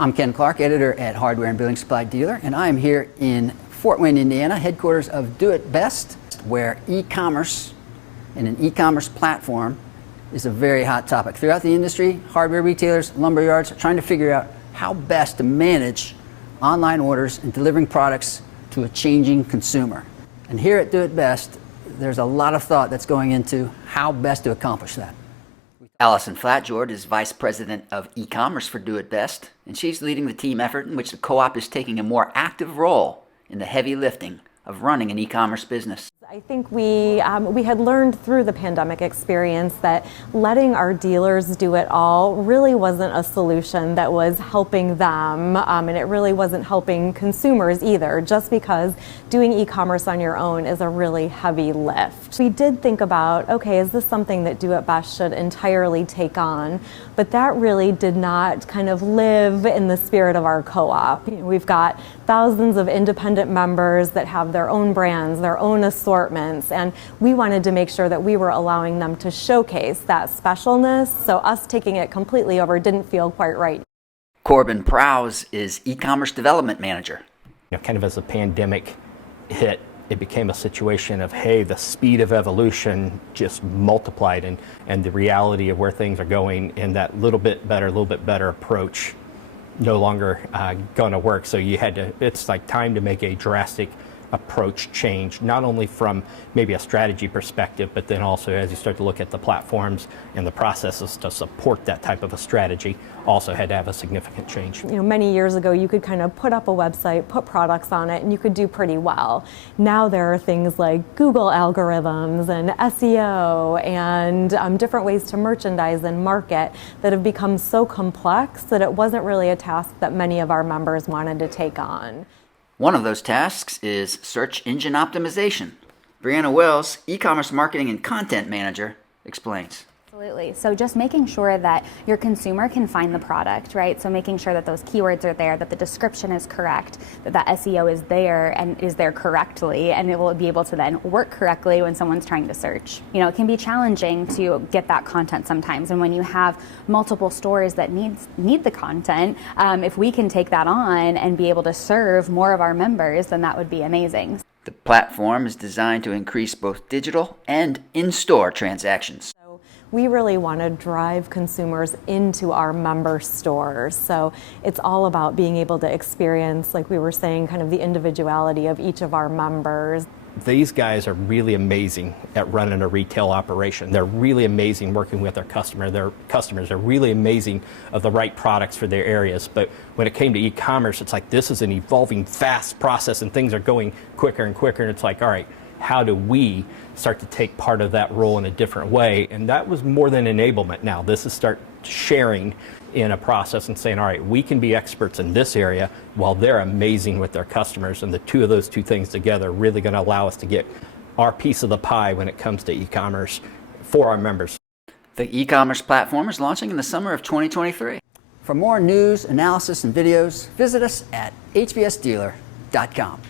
I'm Ken Clark, editor at Hardware and Building Supply Dealer, and I am here in Fort Wayne, Indiana, headquarters of Do It Best, where e-commerce and an e-commerce platform is a very hot topic. Throughout the industry, hardware retailers, lumber yards are trying to figure out how best to manage online orders and delivering products to a changing consumer. And here at Do It Best, there's a lot of thought that's going into how best to accomplish that. Allison Flatjord is Vice President of E-commerce for Do It Best, and she's leading the team effort in which the co-op is taking a more active role in the heavy lifting of running an e-commerce business. I think we had learned through the pandemic experience that letting our dealers do it all really wasn't a solution that was helping them, and it really wasn't helping consumers either, just because doing e-commerce on your own is a really heavy lift. We did think about, okay, is this something that Do It Best should entirely take on? But that really did not kind of live in the spirit of our co-op. We've got thousands of independent members that have their own brands, their own assortments, and we wanted to make sure that we were allowing them to showcase that specialness, so us taking it completely over didn't feel quite right. Corbin Prowse is e-commerce development manager. Kind of as the pandemic hit, it became a situation of, hey, the speed of evolution just multiplied, and the reality of where things are going, and that little bit better approach no longer going to work. So you had to, it's like time to make a drastic approach change, not only from maybe a strategy perspective, but then also as you start to look at the platforms and the processes to support that type of a strategy, also had to have a significant change. You know, many years ago you could kind of put up a website, put products on it, and you could do pretty well. Now there are things like Google algorithms and SEO and different ways to merchandise and market that have become so complex that it wasn't really a task that many of our members wanted to take on. One of those tasks is search engine optimization. Brianna Wells, e-commerce marketing and content manager, explains. Absolutely. So just making sure that your consumer can find the product, right? So making sure that those keywords are there, that the description is correct, that the SEO is there and is there correctly, and it will be able to then work correctly when someone's trying to search. You know, it can be challenging to get that content sometimes, and when you have multiple stores that need the content, if we can take that on and be able to serve more of our members, then that would be amazing. The platform is designed to increase both digital and in-store transactions. We really want to drive consumers into our member stores. So it's all about being able to experience, like we were saying, kind of the individuality of each of our members. These guys are really amazing at running a retail operation. They're really amazing working with their customers. They're really amazing of the right products for their areas. But when it came to e-commerce, it's like this is an evolving fast process and things are going quicker and quicker. And it's like, all right, how do we start to take part of that role in a different way? And that was more than enablement now. This is start sharing in a process and saying, all right, we can be experts in this area while they're amazing with their customers. And the two of those two things together are really going to allow us to get our piece of the pie when it comes to e-commerce for our members. The e-commerce platform is launching in the summer of 2023. For more news, analysis, and videos, visit us at HBSDealer.com.